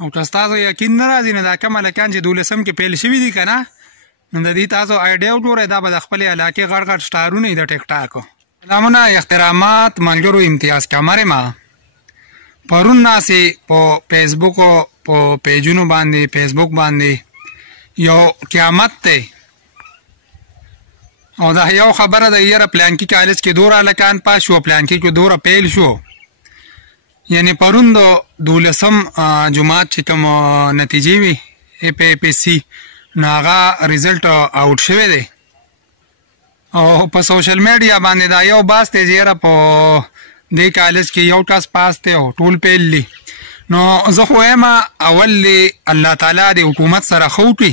او که ستاسو یقین نه راځي نو دا کوم هلکان چې 12 کې پیل شوي دي که نه نو د دې تاسو آیډیا وګورئ دا به د خپلې علاقې غټ غټ سټارونه دي د ټیک ټاکو. سلامونه احترامات ملګرو امتیاز کمر ما پرون ناسې په فیسبوک په پیجونو باندې فیسبوک باندې یو قیامت دی او دا یو خبره ده یاره پلانکي کالج کې دوره هلکان پاس شو پلانکي کې دوره پیل شو یعنی پرون د 12 جماعت چې کوم نتیجې وي APPC نو هغه ریزلټ آوټ شوی دی او په سوشل میډیا باندې دا یو باس دی چې یاره په دې کالج کې یو کس پاس دی او ټول پیل دي نو زه خو وایم اول الله تعالی د حکومت سره ښه وکړي.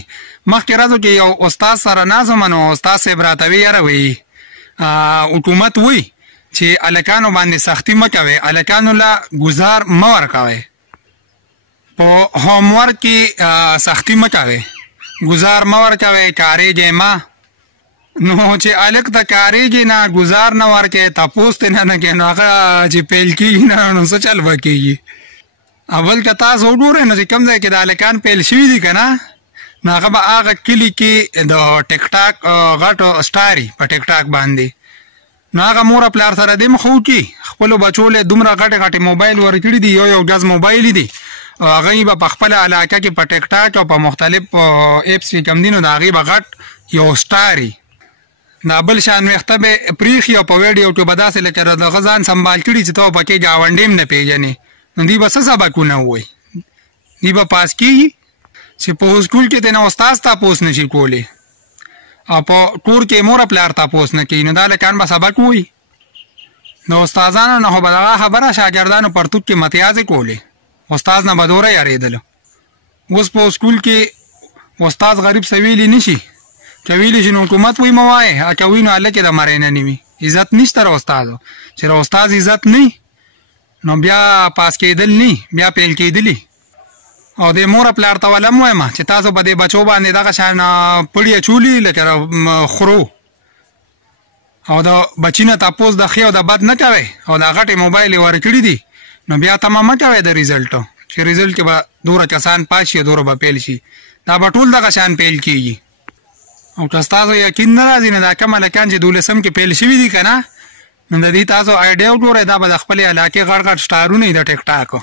مخکې ورځو کې یو استاد سره ناست وم نو استاد صاحب راته وی یاره وایي حکومت وایي چې هلکانو باندې سختي مه کوئ هلکانو له ګزار مه ورکوئ په هومورک کې سختي مه کوئ ګزار مه ورکوئ کارېږئ مه نو چې هلک ته کارېږي نه ګزار نه ورکوې تپوس ترې نه کوې نو هغه چې پیل کېږي نه نو څه چل به کېږي. اول که تاسو وګورئ نو چې کوم ځای کې د هلکان پیل شوي دي که نه نو هغه به هغه کلي کې د ټیک ټاک غټ سټاري په ټیک ټاک باندې نو هغه مور پلار سره دې مخ وکړي خپلو بچو له دومره غټې غټې موبایل ورکړي دي یو ګز موبایل دي او هغه یې به په خپله علاقه کې په ټیک ټاک او په مختلف ایپس کې کوم دي نو د هغې به غټ یو سټاري دا بل شان ویښته به پریښي او په ویډیو کې به داسې لکه د هغه ځان سنبال کړي چې ته پکې ګاونډي هم نه پېژنې نو دوی به څه سبقونه ووایي دوی به پاس کېږي چې په سکول کې تېنه استاد تپوس نه شي کولی او په کور کې مور پلار تپوس نه کوي نو دا هلکان به سبق ووایي د استادانو نه خو به دغه خبره شاګردانو پرتوب کې متیازې کولې استاد نه به دوره یارېدلو. اوس په سکول کې استاد غریب څه ویلی نه شي که ویلی شي نو حکومت وایي مه وایې که وایي نو هلک یې د مرۍ نه نیوي عزت نشته د استادو چې د استاد عزت نه نو بیا پاس کېدل نه بیا پیل کېدلي او د مور پلار ته وله م وایم چې تاسو په دې بچو باندې دغه شان پړي اچولي لکه خرو او د بچي نه تپوس د ښې او د بد نه کوئ او د غټې موبایل یې ورکړي دي نو بیا تمه مه کوئ د ریزلټو چې ریزلټ کې به دوره کسان پاس شي دوره به پیل شي دا به ټول دغه شان پیل کېږي. او که ستاسو یقین نه راځي نو دا کوم هلکان چې 12 کې پیل شوي دي که نه نو د دې تاسو آیډیا وګورئ دا به د خپلې علاقې غټ غټ سټارونه دي د ټیک ټاکو.